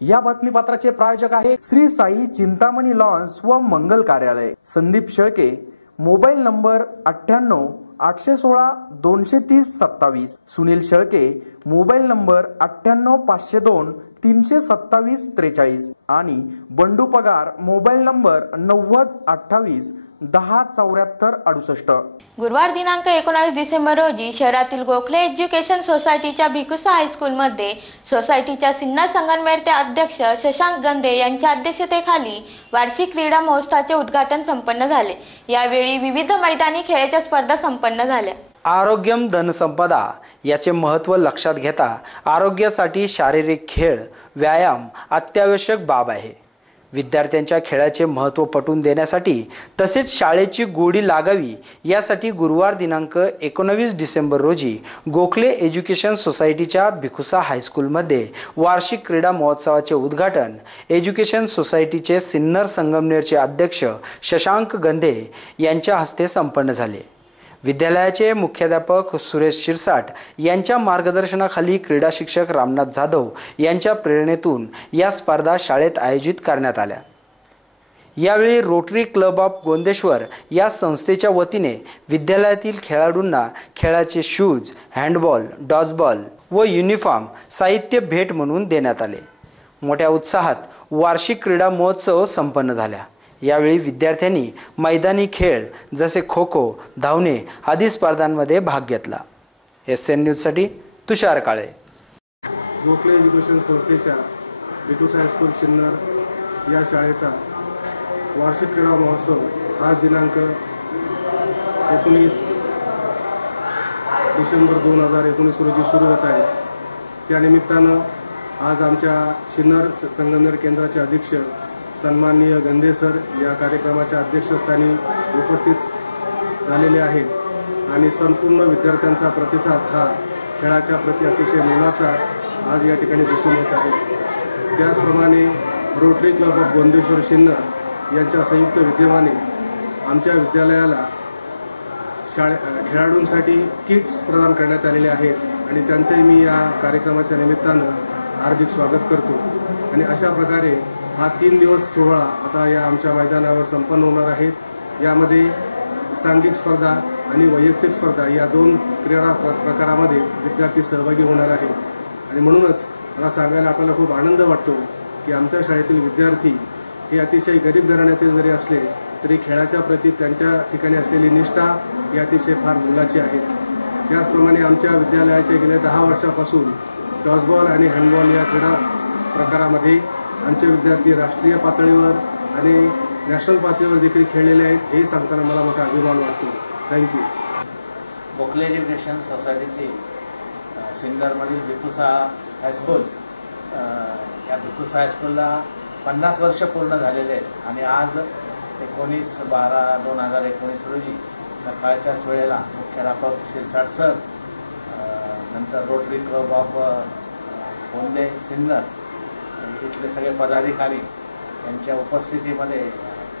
या बातमीपत्राचे प्रायोजक आहे श्री साई चिंतामणी लॉन्स व मंगल कार्यालय, Sandeep Shelke, mobile number 98 816 230 27, Sunil Shelke, mobile number 98 502 327 43 आणि बंडू पगार, मोबाईल नंबर 90 28 10 74 68। गुरुवार दिनांक 19 डिसेंबर रोजी शहरातील गोखले एज्युकेशन सोसायटीच्या भिकुसा हायस्कूलमध्ये सोसायटीच्या सिन्नर संगमनेरचे अध्यक्ष शशांक गंधे यांच्या अध्यक्षतेखाली वार्षिक क्रीडा महोत्सवाचे उद्घाटन संपन्न झाले। यावेळी विविध मैदानी खेळाच्या स्पर्धा संपन्न झाल्या। आरोग्यम धनसंपदा याचे महत्त्व लक्षात घेता आरोग्यासाठी शारीरिक खेळ, व्यायाम अत्यावश्यक बाब आहे। विद्यार्थ्यांच्या खेळाचे महत्त्व पटवून देण्यासाठी तसेच शाळेची गोडी लागावी यासाठी गुरुवार दिनांक 19 डिसेंबर रोजी गोखले एज्युकेशन सोसायटीच्या भिकुसा हायस्कूलमध्ये वार्षिक क्रीडा महोत्सवाचे उद्घाटन एज्युकेशन सोसायटीचे सिन्नर संगमनेरचे अध्यक्ष शशांक गंधे यांच्या हस्ते संपन्न झाले। विद्यालयाचे मुख्याध्यापक सुरेश शिरसाट यांच्या मार्गदर्शनाखाली क्रीडा शिक्षक रामनाथ जाधव यांच्या प्रेरणेतून या स्पर्धा शाळेत आयोजित करण्यात आल्या। यावेळी रोटरी क्लब ऑफ गोंदेश्वर या संस्थेच्या वतीने विद्यालयातील खेळाडूंना खेळाचे शूज, हँडबॉल, डॉजबॉल व युनिफॉर्म साहित्य भेट म्हणून देण्यात आले। मोठ्या उत्साहात वार्षिक क्रीडा महोत्सव संपन्न झाला। यावेळी विद्यार्थ्यांनी मैदानी खेळ जसे खो खो, धावणे आदी स्पर्धांमध्ये भाग घेतला। SN न्यूजसाठी तुषार काळे। गोखले एज्युकेशन संस्थेच्या भिकुसा हायस्कूल सिन्नर या शाळेचा वार्षिक क्रीडा महोत्सव आज दिनांक 19 डिसेंबर 2019 रोजी सुरू होत आहे। त्यानिमित्तानं आज आमच्या सिन्नर संगमनेर केंद्राचे अध्यक्ष सन्माननीय गंधे सर या कार्यक्रमाच्या अध्यक्षस्थानी उपस्थित झालेले आहेत आणि संपूर्ण विद्यार्थ्यांचा प्रतिसाद हा खेळाच्या प्रति अतिशय मोलाचा आज या ठिकाणी दिसून येत आहे। त्याचप्रमाणे rotary club of Gondeshwar Sinnar यांच्या संयुक्त विद्यमाने आमच्या विद्यालयाला खेळाडूंसाठी किट्स प्रदान करण्यात आलेले आहेत आणि त्यांचंही मी या कार्यक्रमाच्या निमित्तानं हार्दिक स्वागत करतो। आणि अशा प्रकारे हा 3 दिवस सोहळा आता या आमच्या मैदानावर संपन्न होणार आहेत। यामध्ये सांघिक स्पर्धा आणि वैयक्तिक स्पर्धा या 2 क्रीडा प्रकारामध्ये विद्यार्थी सहभागी होणार आहेत आणि म्हणूनच मला सांगायला आपल्याला खूप आनंद वाटतो की आमच्या शाळेतील विद्यार्थी हे अतिशय गरीब घराण्यातील जरी असले तरी खेळाच्या प्रती त्यांच्या ठिकाणी असलेली निष्ठा ही अतिशय फार मोलाची आहे। त्याचप्रमाणे आमच्या विद्यालयाच्या गेल्या 10 वर्षापासून डॉजबॉल आणि हँडबॉल या क्रीडा प्रकारामध्ये आमचे विद्यार्थी राष्ट्रीय पातळीवर आणि नॅशनल पातळीवर देखील खेळलेले आहेत। हे सांगताना मला मोठा अभिमान वाटतो। Thank you. Gokhale education सोसायटीची सिन्नरमधील Bhikusa high school या भिकुसा हायस्कूलला 50 वर्ष पूर्ण झालेले आहेत आणि आज 19/12/2019 रोजी सकाळच्याच वेळेला मुख्याध्यापक शिरसाट सर, नंतर रोटरी क्लब ऑफ गोंदे सिन्नर तिथले सगळे पदाधिकारी यांच्या उपस्थितीमध्ये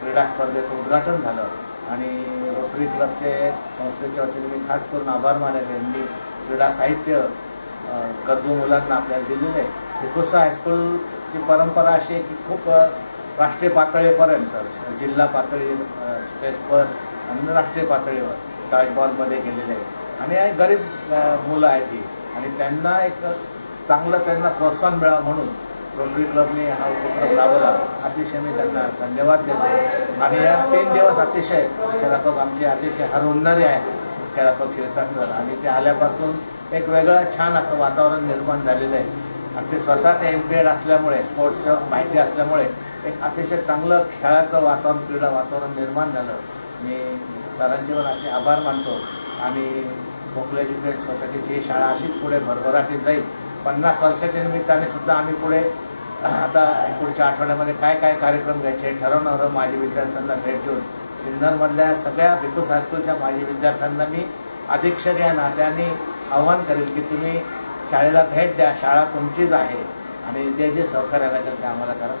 क्रीडा स्पर्धेचं उद्घाटन झालं आणि रोटरी क्लबचे संस्थेच्या वतीने मी खास करून आभार मानले। यांनी क्रीडा साहित्य गरजू मुलांना आपल्याला दिलेलं आहे। भिकुसा हायस्कूलची परंपरा अशी आहे की खूप राष्ट्रीय पातळीपर्यंत, जिल्हा पातळी, स्टेटवर आणि राष्ट्रीय पातळीवर डॉजबॉलमध्ये गेलेले आहेत आणि गरीब मुलं आहेत ही आणि त्यांना एक चांगलं प्रोत्साहन मिळावं म्हणून रोटरी क्लबने हा उपक्रम लावला। अतिशय मी त्यांना धन्यवाद देतो आणि या 3 दिवस अतिशय मुख्याध्यापक आमचे अतिशय हरवणारे आहेत मुख्याध्यापक शिरसाट सर आणि ते आल्यापासून एक वेगळं छान असं वातावरण निर्माण झालेलं आहे आणि ते स्वतः ते MPED असल्यामुळे, स्पोर्ट्सचं माहिती असल्यामुळे एक अतिशय चांगलं खेळाचं वातावरण, क्रीडा वातावरण निर्माण झालं। मी सरांचे पण आपले आभार मानतो आणि गोखले एज्युकेशन सोसायटीची ही शाळा अशीच पुढे भरभराटीत जाईल। 50 वर्षाच्या निमित्ताने सुद्धा आम्ही पुढे आता पुढच्या आठवड्यामध्ये काय कार्यक्रम घ्यायचे ठरवणार। माजी विद्यार्थ्यांना भेट देऊन सिन्नरमधल्या सगळ्या भिकुसा हायस्कूलच्या माजी विद्यार्थ्यांना मी अधीक्षक या नात्याने आव्हान करेल की तुम्ही शाळेला भेट द्या, शाळा तुमचीच आहे आणि जे सहकार्य लागेल ते आम्हाला करा।